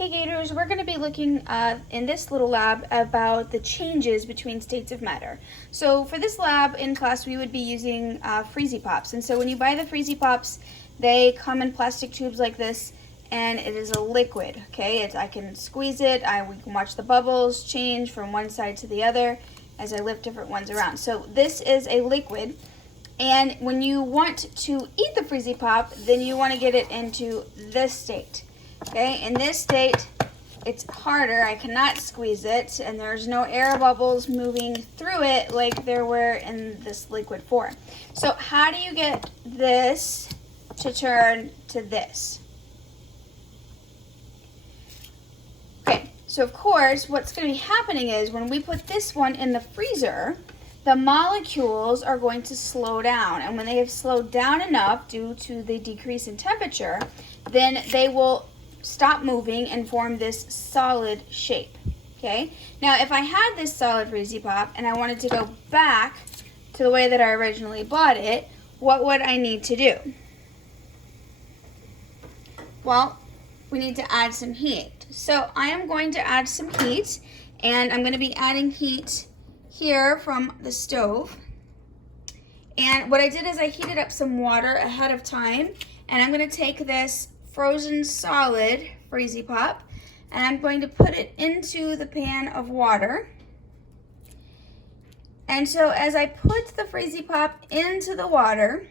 Hey Gators, we're going to be looking in this little lab about the changes between states of matter. So for this lab in class we would be using Freezy Pops. And so when you buy the Freezy Pops, they come in plastic tubes like this, and it is a liquid, okay? I can squeeze it, we can watch the bubbles change from one side to the other as I lift different ones around. So this is a liquid, and when you want to eat the Freezy Pop, then you want to get it into this state. Okay, in this state, it's harder. I cannot squeeze it, and there's no air bubbles moving through it like there were in this liquid form. So how do you get this to turn to this? Okay, so of course, what's going to be happening is when we put this one in the freezer, the molecules are going to slow down. And when they have slowed down enough due to the decrease in temperature, then they will stop moving and form this solid shape. Okay, now if I had this solid Freezy Pop and I wanted to go back to the way that I originally bought it, what would I need to do? Well, we need to add some heat. So I am going to add some heat, and I'm going to be adding heat here from the stove. And what I did is I heated up some water ahead of time, and I'm going to take this frozen solid Freezy Pop and I'm going to put it into the pan of water. And so as I put the Freezy Pop into the water,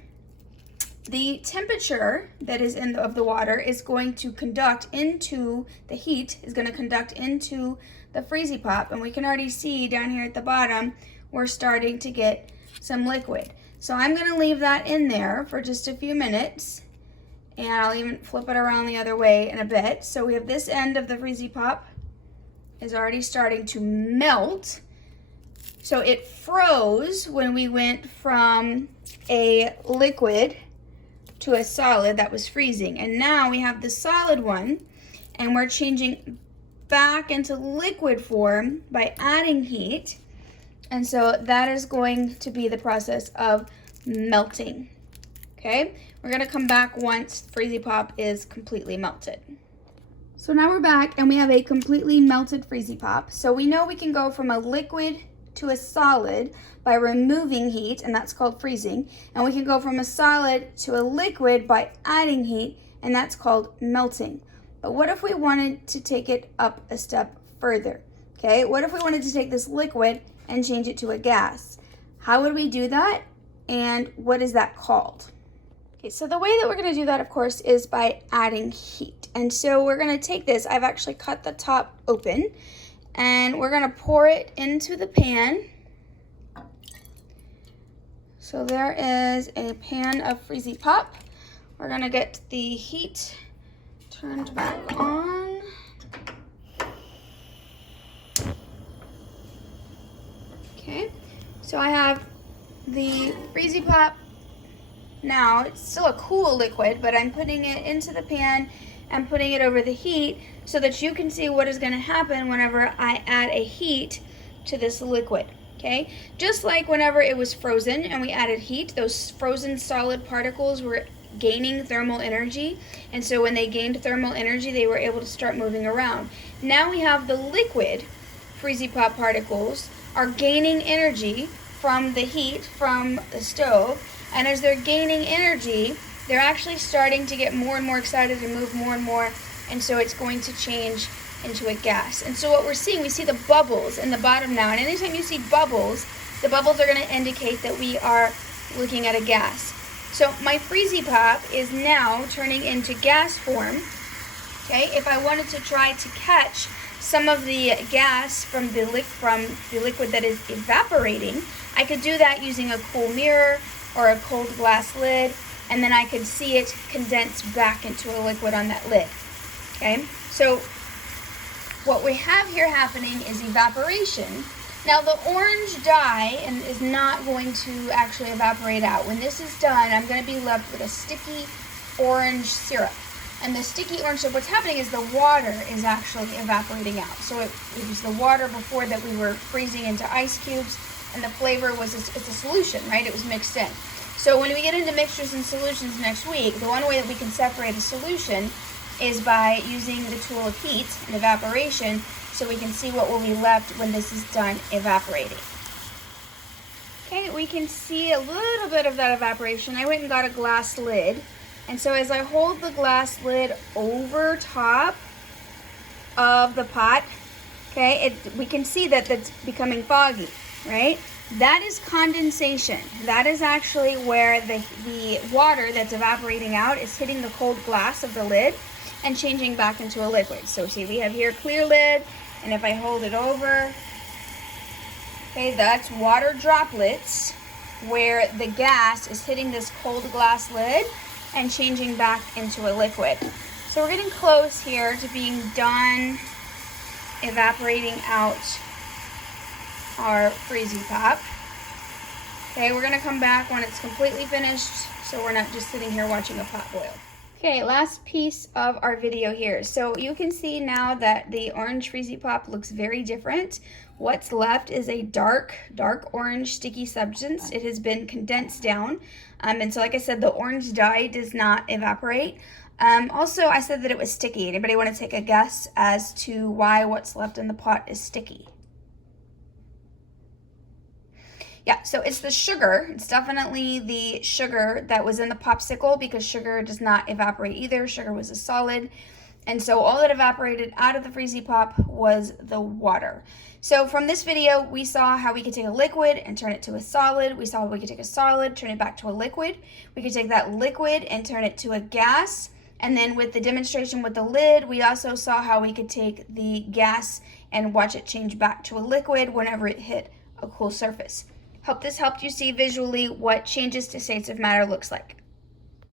the temperature that is of the water is going to conduct into the heat, is going to conduct into the Freezy Pop, and we can already see down here at the bottom we're starting to get some liquid. So I'm going to leave that in there for just a few minutes, and I'll even flip it around the other way in a bit. So we have this end of the Freezy Pop is already starting to melt. So it froze when we went from a liquid to a solid that was freezing. And now we have the solid one, and we're changing back into liquid form by adding heat. And so that is going to be the process of melting. Okay, we're gonna come back once Freezy Pop is completely melted. So now we're back and we have a completely melted Freezy Pop. So we know we can go from a liquid to a solid by removing heat, and that's called freezing. And we can go from a solid to a liquid by adding heat, and that's called melting. But what if we wanted to take it up a step further? Okay, what if we wanted to take this liquid and change it to a gas? How would we do that? And what is that called? Okay, so the way that we're going to do that, of course, is by adding heat. And so we're going to take this, I've actually cut the top open, and we're going to pour it into the pan. So there is a pan of Freezy Pop. We're going to get the heat turned back on. Okay, so I have the Freezy Pop. Now, it's still a cool liquid, but I'm putting it into the pan and putting it over the heat so that you can see what is going to happen whenever I add a heat to this liquid, okay? Just like whenever it was frozen and we added heat, those frozen solid particles were gaining thermal energy, and so when they gained thermal energy, they were able to start moving around. Now we have the liquid Freezy Pop particles are gaining energy from the heat from the stove. And as they're gaining energy, they're actually starting to get more and more excited and move more and more, and so it's going to change into a gas. And so what we're seeing, we see the bubbles in the bottom now, and anytime you see bubbles, the bubbles are going to indicate that we are looking at a gas. So my Freezy Pop is now turning into gas form. Okay, if I wanted to try to catch some of the gas from the liquid that is evaporating, I could do that using a cool mirror or a cold glass lid, and then I could see it condense back into a liquid on that lid. Okay, so what we have here happening is evaporation. Now the orange dye is not going to actually evaporate out. When this is done, I'm going to be left with a sticky orange syrup. And the sticky orange syrup, what's happening is the water is actually evaporating out. So it was the water before that we were freezing into ice cubes, and the flavor was, it's a solution, right? It was mixed in. So when we get into mixtures and solutions next week, the one way that we can separate a solution is by using the tool of heat and evaporation so we can see what will be left when this is done evaporating. Okay, we can see a little bit of that evaporation. I went and got a glass lid. And so as I hold the glass lid over top of the pot, okay, we can see that that's becoming foggy, right? That is condensation. That is actually where the water that's evaporating out is hitting the cold glass of the lid and changing back into a liquid. So see, we have here clear lid, and if I hold it over, okay, that's water droplets where the gas is hitting this cold glass lid and changing back into a liquid. So we're getting close here to being done evaporating out our Freezy Pop. Okay, we're gonna come back when it's completely finished so we're not just sitting here watching a pot boil. Okay, last piece of our video here. So you can see now that the orange Freezy Pop looks very different. What's left is a dark orange sticky substance. It has been condensed down. And so like I said, the orange dye does not evaporate. Also, I said that it was sticky. Anybody want to take a guess as to why what's left in the pot is sticky? Yeah, so it's the sugar. It's definitely the sugar that was in the popsicle because sugar does not evaporate either. Sugar was a solid. And so all that evaporated out of the Freezy Pop was the water. So from this video, we saw how we could take a liquid and turn it to a solid. We saw we could take a solid, turn it back to a liquid. We could take that liquid and turn it to a gas. And then with the demonstration with the lid, we also saw how we could take the gas and watch it change back to a liquid whenever it hit a cool surface. Hope this helped you see visually what changes to states of matter looks like.